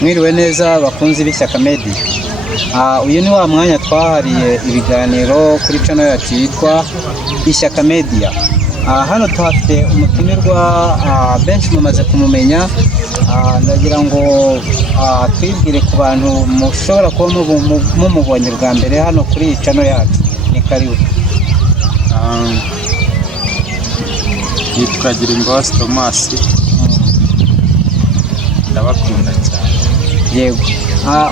Mwiriwe neza bakunzi b'Ishyaka Media. Uyu ni wa mwanya twahariye ibiganiro kuri channel yacu yitwa Ishyaka Media. Hano tuhafite umutumirwa benshi mumaze kumumenya. Ndagira ngo twibwire ku bantu mushobora kuba mumubonye bwa mbere hano kuri iyi channel yacu. Ni karibu. Yitwa Girimbabazi Thomas. Ndabakunda cyane. Yego.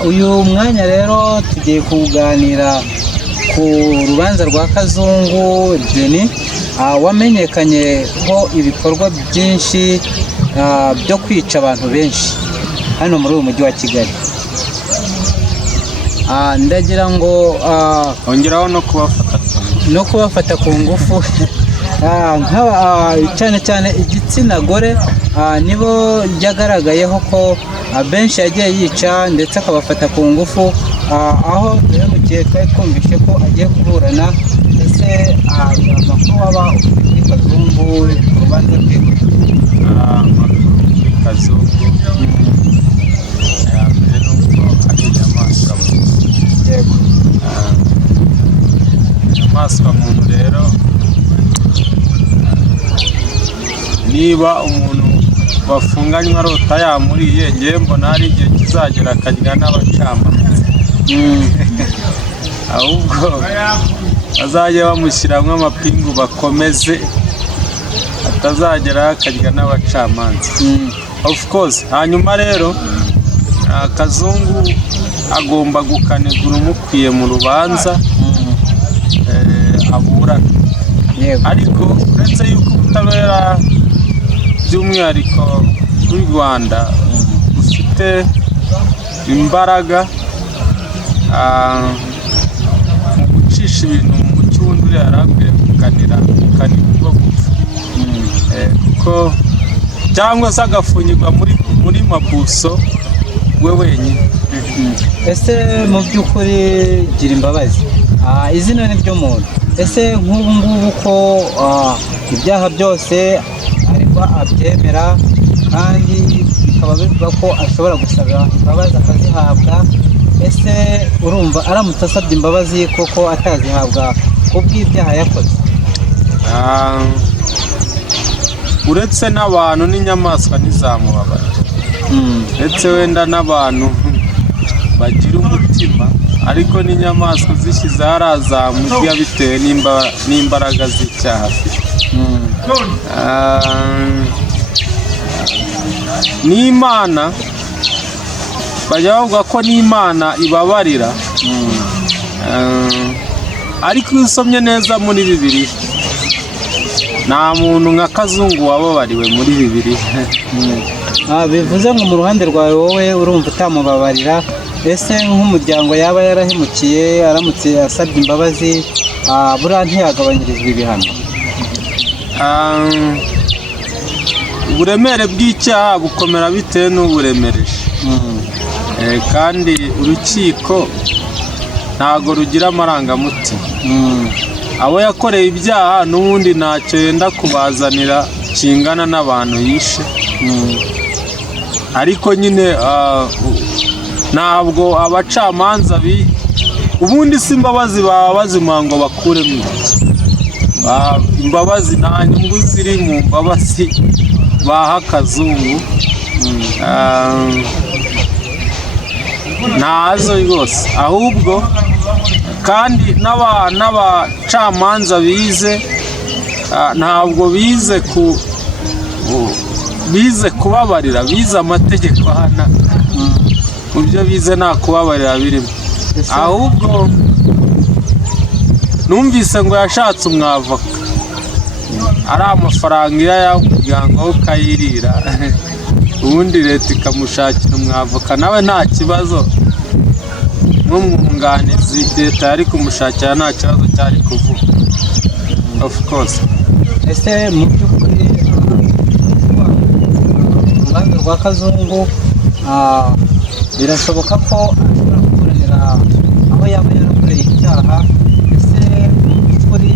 Uyu mwanya rero tugiye kuganira ku rubanza rwa Kazungu Deni wamenyekanye ho ibikorwa byinshi byo kwica abantu benshi hano muri uyu mujyi wa Kigali. Ndagira ngo ongeraho no kubafata ku ngufu cyane cyane igitsina gore nibo yagaragayeho ko benshi yagiye yica ndetse akabafata ku ngufu, aho rero mu gihe twari twumvise ko agiye kuburana ndetse amakuru waba ufite Kazungu urubanza rwe. Kazungu mbere nuko ari inyamaswa. Yego. Inyamaswa muntu rero, niba umuntu wafunganywe arota yamuriye, ngewe mbona hari igihe kizagera akarya n'abacamanza. Ahubwo bazajya bamushyiramo amapingu bakomeze, atazagera akarya n'abacamanza. Of course. Hanyuma rero Kazungu agomba gukanigura umukwiye mu rubanza aburana. Ariko uretse yuko ubutabera by'umwihariko w'u Rwanda ufite imbaraga mu gucisha ibintu mu mucyo, undi yarakwiye gukanirwa gupfa, kuko cyangwa se agafungirwa muri mabuso we wenyine. Ese mu by'ukuri Girimbabazi, izina ni ry'umuntu. Ese nk'ubu ngubu ko ibyaha byose ariko abyemera kandi bikaba bivuga ko ashobora gusaba imbabazi akazihabwa, ese urumva aramutse asabye imbabazi koko atazihabwa kubw'ibyaha yakoze? Uretse n'abantu n'inyamaswa ntizamubabara, ndetse wenda n'abantu bagira umutima, ariko n'inyamaswa zishyize harazamurya bitewe n'imbaraga z'icyaha afite. N'Imana bajya bavuga ko n'Imana ibabarira, ariko iyo usomye neza muri Bibiliya nta muntu nka Kazungu wababariwe muri Bibiliya. Bivuze ngo mu ruhande rwawe wowe urumva utamubabarira. Ese nk'umuryango yaba yarahemukiye aramutse asabye imbabazi, buriya ntiyagabanyirizwa ibihano? Uburemere bw'icyaha bukomera bitewe n'uburemereje, kandi urukiko ntago rugira amarangamutima. Abo yakoreye ibyaha n'ubundi ntacyo yenda kubazanira kingana n'abantu yishe, ariko nyine ntabwo abacamanza ubundi si imbabazi baba bazimuha ngo bakuremo imbabazi. Nta nyungu ziri mu mbabazi baha Kazungu, ntazo rwose. Ahubwo kandi n'abacamanza bize ntabwo bize kubabarira, bize amategeko ahana. Mu byo bize nta kubabarira birimo, ahubwo numvise ngo yashatse umwavoka, ari amafaranga iyo ayamuryango we ukayirira, ubundi leta ikamushakira umwavoka nawe nta kibazo. Nk'umwunganizi leta yari kumushakira nta kibazo cyari kuvuga. Of course. Ese mu by'ukuri urubanza rwa Kazungu birashoboka ko ashobora kuburanira aho yaba yarakoreye icyaha? Ese mu by'ukuri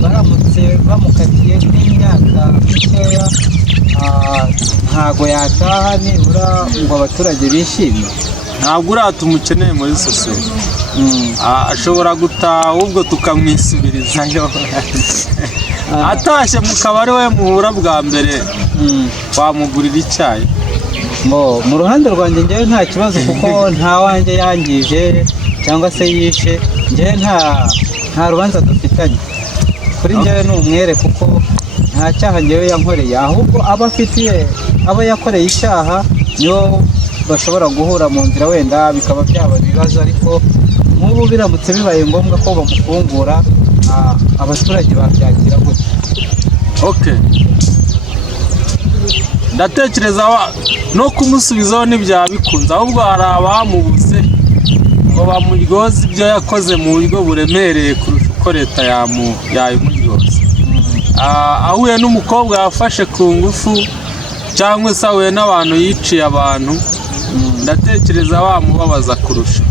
baramutse bamukatiye nk'imyaka mikeya ntago yataha nibura ngo abaturage bishime. ntabwo uratuma ukeneye muri sosiyete. ashobora gutaha ahubwo tukamwisubirizayo. atashye mu kabari we muhura bwa mbere wamugurira icyayi. Mu ruhande rwanjye njyewe nta kibazo kuko nta wanjye yangije cyangwa se yishe, njyewe nta rubanza dufitanye. Kuri njyewe ni umwere kuko nta cyaha njyewe yankoreye, ahubwo abo yakoreye icyaha niyo bashobora guhura mu nzira wenda bikaba byaba ibibazo, ariko nk'ubu biramutse bibaye ngombwa ko bamufungura abaturage babyakira gutya. Okay, ndatekereza no kumusubizaho ntibyaba bikunze, ahubwo hari abamubuze ngo bamuryoze ibyo yakoze mu buryo buremereye kurusha uko leta yayimuryoza. ahuye n'umukobwa yafashe ku ngufu cyangwa se ahuye n'abantu yiciye abantu, ndatekereza wamubabaza kurusha.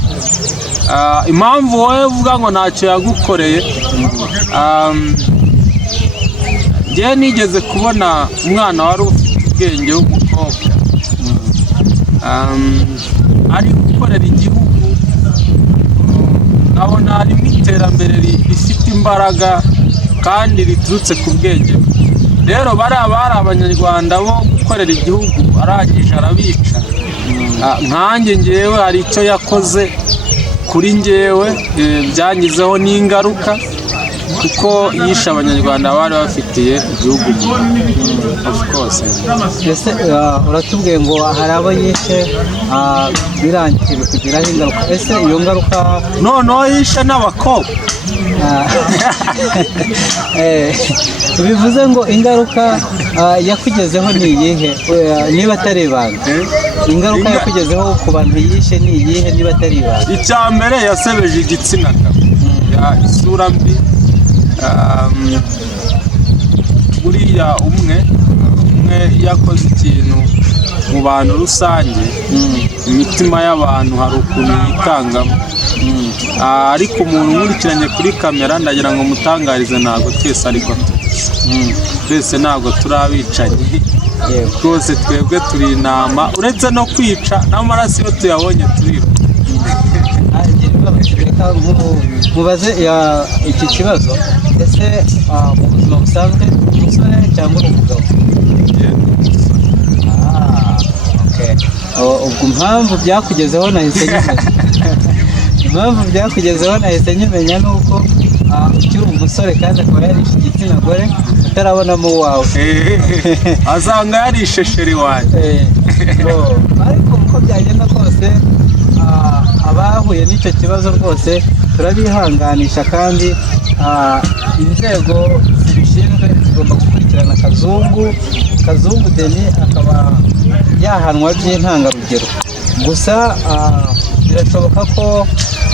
Impamvu wowe uvuga ngo ntacyo yagukoreye, njyewe nigeze kubona umwana wari ufite ubwenge w'umukobwa ari gukorera igihugu, nkabona harimo iterambere rifite imbaraga kandi riturutse ku bwenge. Rero bari abanyarwanda bo gukorera igihugu arangije arabica. nkanjye njyewe hari icyo yakoze kuri njyewe byangizeho n'ingaruka, kuko yishe abanyarwanda bari bafitiye igihugu. Of course. Ese uratubwiye ngo hari abo yishe birangiye bikugiraho ingaruka. Ese iyo ngaruka noneho yishe n'abakobwa. bivuze ngo ingaruka yakugezeho ni iyihe niba atari ibanga? Ingaruka yakugezeho ku bantu yishe ni iyihe niba atari ibanga? Icya mbere yasebeje igitsina gabo, isura mbi. buriya umwe yakoze ikintu mu bantu rusange, imitima y'abantu hari ukuntu yikangamo. ariko umuntu nkurikiranye kuri kamera ndagira ngo mutangarize, ntabwo twese ariko twese ntabwo turi abicanyi rwose. twebwe turi intama, uretse no kwica n'amaraso iyo tuyabonye turiruka. mubaze iki kibazo, ese mu buzima busanzwe umusore cyangwa umugabo? ubwo impamvu byakugezeho nahise nyimenya nuko ukiri umusore kandi akaba yarishe igitsina gore utarabonamo uwawe. asanga yarishe sheri wanjye. ariko uko byagenda kose abahuye n'icyo kibazo rwose turabihanganisha, kandi inzego zibishinzwe zigomba gukurikirana Kazungu Denis akaba yahanwa by'intangarugero. Gusa birashoboka ko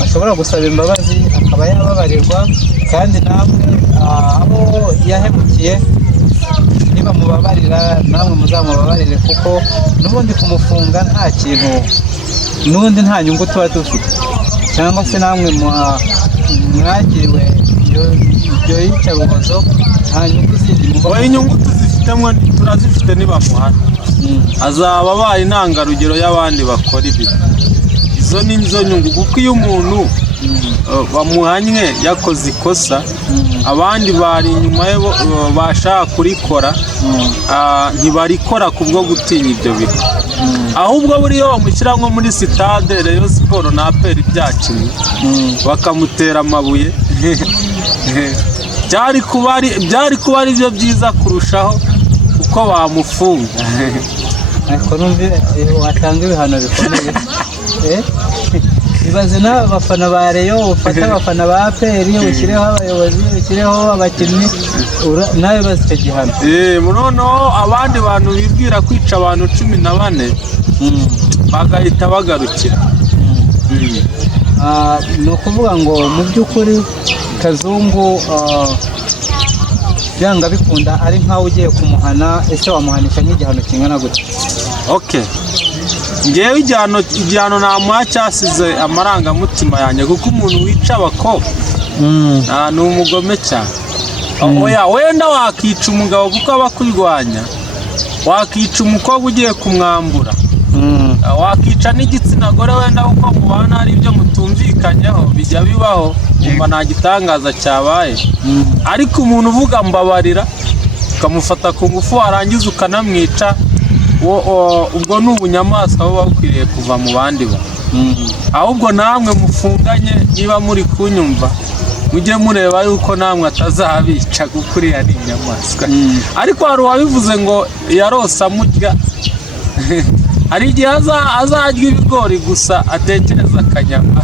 ashobora gusaba imbabazi akaba yababarirwa, kandi namwe abo yahemukiye nibamubabarira namwe muzamubabarire, kuko n'ubundi kumufunga nta kintu, n'ubundi nta nyungu tuba dufite, cyangwa se namwe mwagiriwe ibyo yicarubozo nta nyungu zindi mubaho. Inyungu tuzifitemo turazifite nibamuhana, azaba abaye intangarugero y'abandi bakora ibi. Izo ni zo nyungu, kuko iyo umuntu bamuhanye yakoze ikosa, abandi bari inyuma ye bashaka kurikora, ntibarikora kubwo gutinya ibyo bintu. ahubwo buriya bamushyira nko muri sitade Rayon Sport na APR byakinnye bakamutera amabuye, byari kuba ari byo byiza kurushaho uko bamufunga. ariko numve watanga ibihano bikomeye. ibaze nawe abafana ba Rayon ufata abafana ba APR ushyireho abayobozi ushyireho abakinnyi nawe bazi icyo gihano. noneho abandi bantu bibwira kwica abantu 14 bagahita bagarukira. ni ukuvuga ngo mu by'ukuri Kazungu byanga bikunda ari nkaho ugiye kumuhana, ese wamuhanisha nk'igihano kingana gute? Okay, ngewe igihano namuha cyasize amarangamutima yanjye, kuko umuntu wica abakobwa ni umugome cyane. wenda wakica umugabo kuko aba akurwanya, wakica umukobwa ugiye kumwambura, wakica n'igitsina gore wenda uko mubana hari ibyo mutumvikanyeho, bijya bibaho, umva nta gitangaza cyabaye. Ariko umuntu uvuga mbabarira ukamufata ku ngufu warangiza ukanamwica, ubwo ni ubunyamaswa buba bukwiriye kuva mu bandi ba. Ahubwo namwe mufunganye niba muri kunyumva mujye mureba yuko namwe atazabica kuko uriya ni inyamaswa. Ariko hari uwabivuze ngo yarose amurya hari igihe azarya ibigori gusa atekereza akanyama.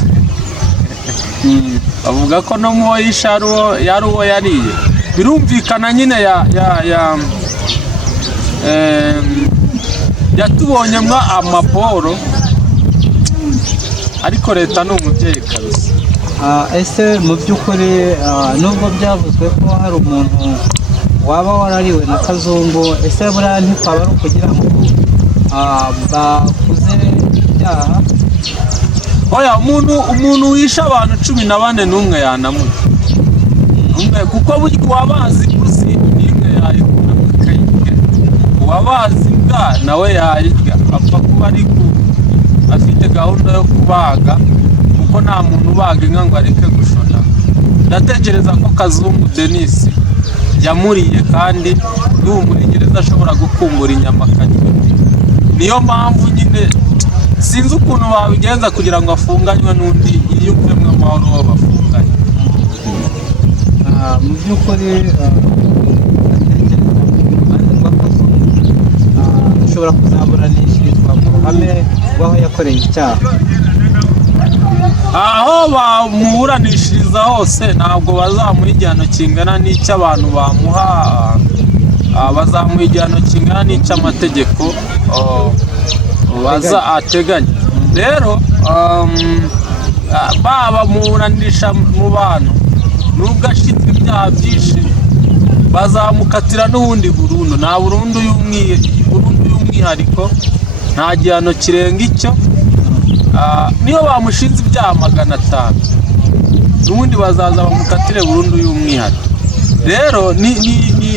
Bavuga ko no mu yisha yari uwo yariye. Birumvikana nyine yatubonyemo amaporo, ariko leta ni umubyeyi kabisa. Ese mu by'ukuri nubwo byavuzwe ko hari umuntu waba warariwe na Kazungu, ese buriya ntikwaba ari ukugira ngo bakuze ibyaha? Oya, umuntu wisha abantu 14 n'umwe yanamutse umwe, kuko burya uwabazi gusi nimwe yayikura akayirya, uwabazi bwa nawe yayirya, apfa kuba ari afite gahunda yo kubaga, kuko nta muntu ubaga inka ngo areke gushona. Ndatekereza ko Kazungu Denis yamuriye, kandi n'ubu muri gereza ashobora gukumbura inyama akarya. Niyo mpamvu nyine sinzi ukuntu babigenza kugira ngo afunganywe n'undi yiyumvemo amahoro aho bafunganye. Mu by'ukuri ashobora kuzaburanishirizwa mu ruhame rw'aho yakoreye icyaha. Aho bamuburanishiriza hose ntabwo bazamuha igihano kingana n'icyo abantu bamuha, bazamuha igihano kingana n'icyo amategeko baza ateganya. Rero baba muburanisha mu bantu, nubwo ashinzwe ibyaha byinshi bazamukatira n'ubundi burundu, nta burundu y'umwihariko, nta gihano kirenga icyo. Niyo bamushinze ibyaha 500 n'ubundi bazaza bamukatire burundu y'umwihariko. Rero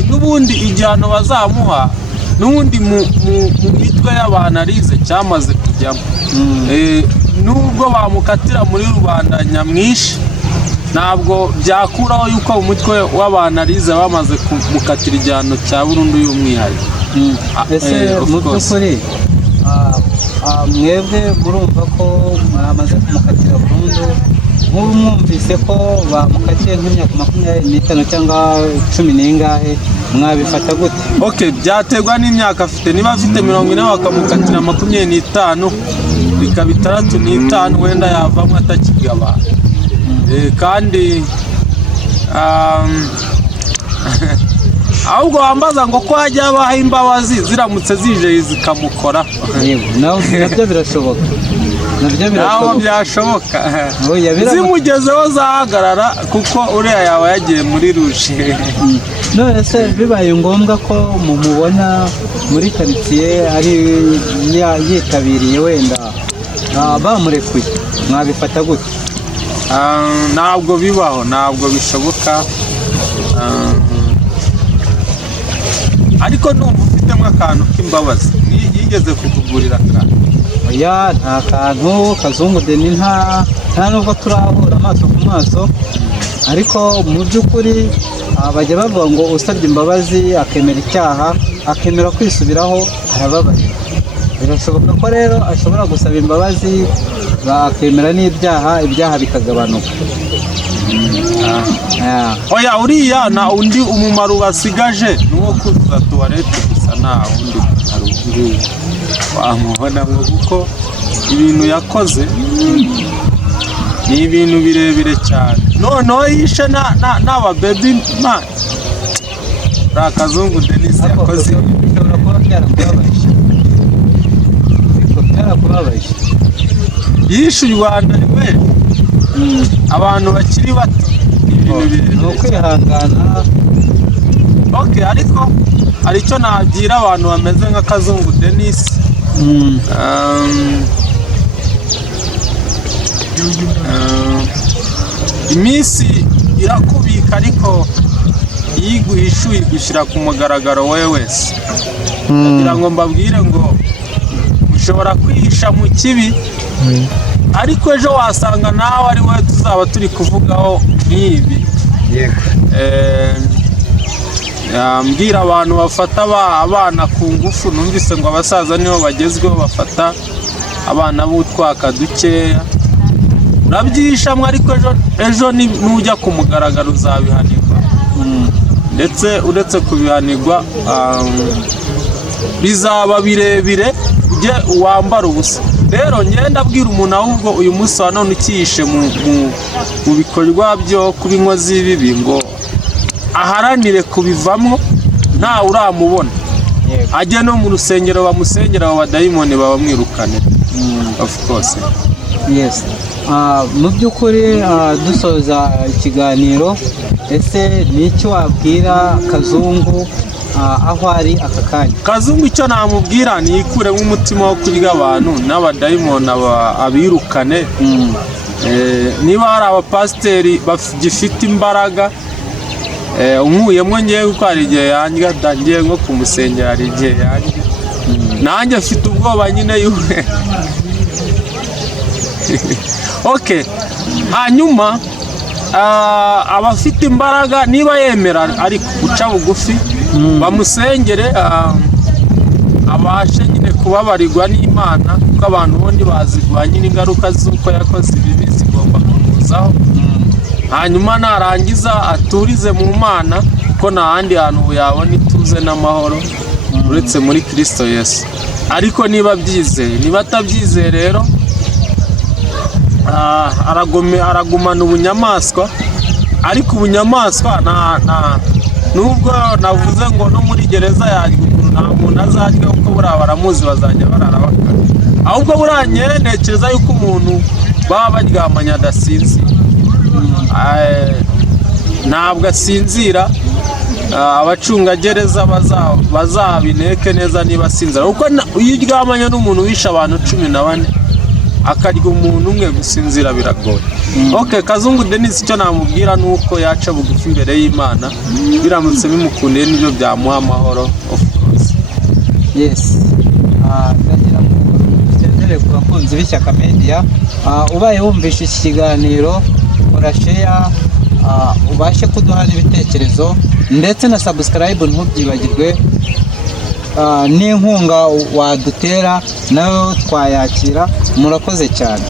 n'ubundi igihano bazamuha n'ubundi mu mitwe y'abantu arize cyamaze kujyamo. Nubwo bamukatira muri rubanda nyamwinshi, ntabwo byakuraho yuko mu mutwe w'abantu arize bamaze kumukatira igihano cya burundu y'umwihariko. Ese mu by'ukuri mwebwe murumva ko mwamaze kumukatira burundu, nk'ubu mwumvise ko bamukatiye nk'imyaka 25 cyangwa 10 n'ingahe, mwabifata gute? Byaterwa n'imyaka afite. Niba afite 40 bakamukatira 25, bikaba 65, wenda yavamo atakigaba. Kandi ahubwo wambaza ngo ko hajya habaho imbabazi ziramutse zije zikamukora. Nabyo birashoboka. Ntabwo byashoboka. Zimugezeho zahagarara kuko uriya yawe yagiye muri rushe. None se bibaye ngombwa ko mumubona muri karitsiye ari yitabiriye wenda bamurekuye, mwabifata gute? Ntabwo bibaho, ntabwo bishoboka. Ariko numva ufitemo akantu k'imbabazi, yigeze kukugurira akantu? Oya, nta kantu. Kazungu Denis nta nubwo turahura amaso ku maso, ariko mu by'ukuri bajya bavuga ngo usabye imbabazi akemera icyaha, akemera kwisubiraho, arababarira. Birashoboka ko rero ashobora gusaba imbabazi bakemera ibyaha bikagabanuka. Oya, uriya na undi umumaro basigaje nuwo kuzuza tuwarete gusa, nta wundi mumaro wamubona, kuko ibintu yakoze ni ibintu birebire cyane. Noneho yishe n'aba baby man. Kazungu Denis yakoze bishobora kuba byarakubabaje. Yishe u Rwanda rwe, abantu bakiri bato, ibintu birebire. Ni ukwihangana. Ariko hari icyo nagira abantu bameze nka Kazungu Denis. Iminsi irakubika, ariko iyo iguhishuye igushyira ku mugaragaro wowe wese. Kugira ngo mbabwire ngo ushobora kwihisha mu kibi, ariko ejo wasanga nawe ari wowe tuzaba turi kuvugaho nk'ibi. Mbwira abantu bafata abana ku ngufu, numvise ngo abasaza nibo bagezweho bafata abana b'utwaka dukeya. Urabyihishamwe, ariko ejo nujya ku mugaragaro uzabihanirwa. Ndetse uretse kubihanirwa bizaba birebire ujye wambara ubusa. Rero ngenda abwira umuntu ahubwo uyu munsi wa none ukihishe mu bikorwa byo kuba inkozi y'ibibi ngo aharanire kubivamo ntawe uramubona. Ajye no mu rusengero bamusengera abo badayimoni babamwirukane. Of course. Yes. Mu by'ukuri dusoza ikiganiro, ese ni icyo wabwira Kazungu aho ari aka kanya? Kazungu icyo namubwira ni yikuremo umutima wo kurya abantu n'abadayimoni abirukane. Niba hari abapasiteri bagifite imbaraga, umuyemo ngiye kuko hari igihe yanjye ngiye nko kumusengera, hari igihe yanjye nanjye afite ubwoba nyine yuwe. Okay, hanyuma abafite imbaraga niba yemera ariko guca bugufi bamusengere, abashe nyine kubabarirwa n'Imana, kuko abantu bondi bazigwa nyine ingaruka z'uko yakoze ibibi zigomba kumuzaho. Hanyuma narangiza aturize mu Mana, kuko nta handi hantu yabona ituze n'amahoro uretse muri Kristo Yesu. Ariko niba byizeye, niba atabyizeye rero aragumana ubunyamaswa. Ariko ubunyamaswa nubwo navuze ngo no muri gereza yariguru nta muntu azarya, kuko buriya baramuzi bazajya barara bakara. Ahubwo buriya ntekereza yuko umuntu baba baryamanya adasinzira. Ntabwo asinzira. Abacungagereza bazabineke neza niba asinzira, kuko iyo uryamanya n'umuntu wishe abantu 14 akarya umuntu umwe, gusinzira biragoye. Okay, Kazungu Denis icyo namubwira nuko yaca bugufi imbere y'Imana, biramutse bimukundiye nibyo byamuha amahoro. Of course. Yes. Ndagira ngo tendere ku bakunzi b'Ishyaka Media, ubaye wumvisha iki kiganiro urashare, ubashe kuduha n'ibitekerezo ndetse na subscribe ntubyibagirwe. N'inkunga wadutera nayo twayakira. Murakoze cyane.